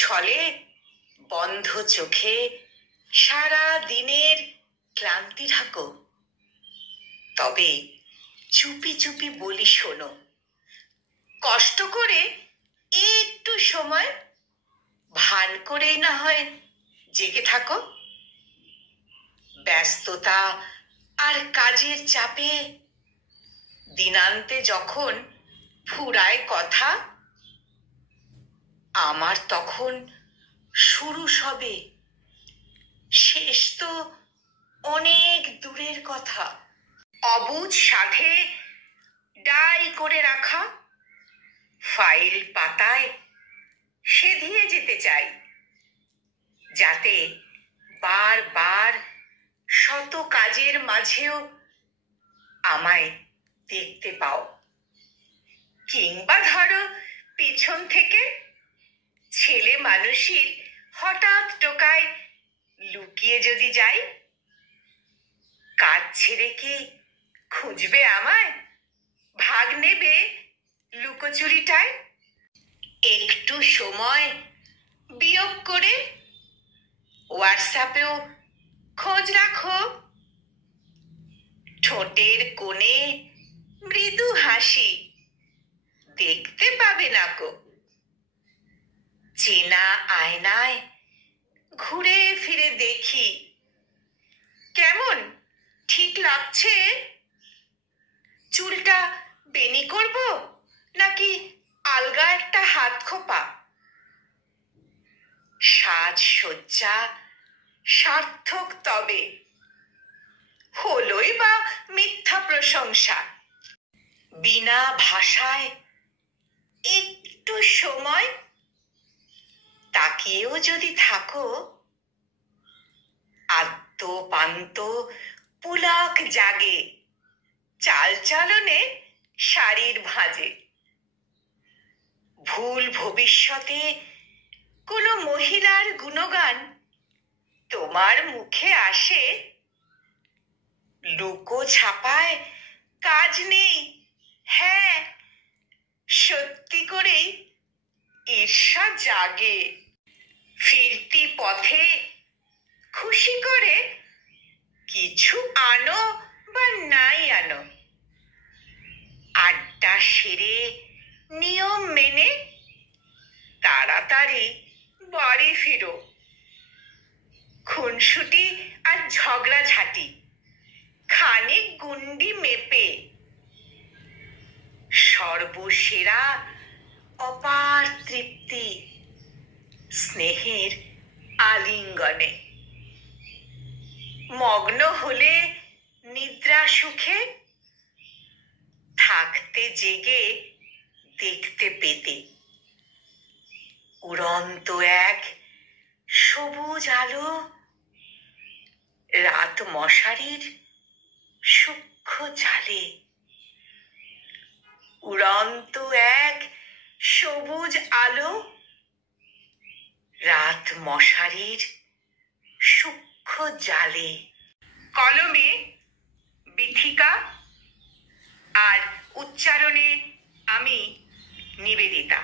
ছলে বন্ধ চোখে সারা দিনের ক্লান্তি ঢাকো, তবে চুপি চুপি বলি শোনো, কষ্ট করে একটু সময় ভান করেই না হয় জেগে থাকো। ব্যস্ততা আর কাজের চাপে দিনান্তে যখন ফুরায় কথা, আমার তখন শুরু সবে, শেষ তো অনেক দূরের কথা। অবুঝ সাধে ডাই করে রাখা ফাইল পাতায় সেধিয়ে যেতে চাই, যাতে বারবার শত কাজের মাঝেও আমায় দেখতে পাও। কিংবা ধরো পিছন থেকে ছেলে মানুষের হঠাৎ টোকায় লুকিয়ে যদি যাই, কাজ ছেড়ে কি খুঁজবে আমায়, ভাগ নেবে লুকোচুরিটায়? একটু সময় বিয়োগ করে হোয়াটসঅ্যাপেও খোঁজ রাখো, ঠোঁটের কোণে মৃদু হাসি দেখতে পাবে নাকো। চেনা আয়নায় ঘুরে ফিরে দেখি, কেমন ঠিক লাগছে? চুলটা বেনি করব নাকি আলগা একটা হাত খোপা? সাজসজ্জা সার্থক তবে হলোই বা মিথ্যা প্রশংসা। বিনা ভাষায় একটু সময় তাকিয়েও যদি থাকো, আত্ম পান্ত পুলক জাগে চালচলনে শাড়ির ভাঁজে। ভুল ভবিষ্যতে কোনো মহিলার গুণগান তোমার মুখে আসে, লুকো ছাপায় কাজ নেই, হ্যাঁ সত্যি করেই ঈর্ষা জাগে। ফিরতি পথে খুশি করে কিছু আনো বা নাই আনো, আড্ডা সেরে নিয়ম মেনে তাড়াতাড়ি বাড়ি ফিরো। খুনসুটি আর ঝগড়াঝাটি খানিক গুন্ডি মেপে, সর্বসেরা অপার তৃপ্তি স্নেহের আলিঙ্গনে। মগ্ন হলে নিদ্রা সুখে থাকতে জেগে দেখতে পেতে, উড়ন্ত এক সবুজ আলো রাত মশারির সূক্ষ্ম জালে। উড়ন্ত এক সবুজ আলো রাত মশারির সূক্ষ্ম জালে। কলমে বিথিকা আর উচ্চারণে আমি নিবেদিতা।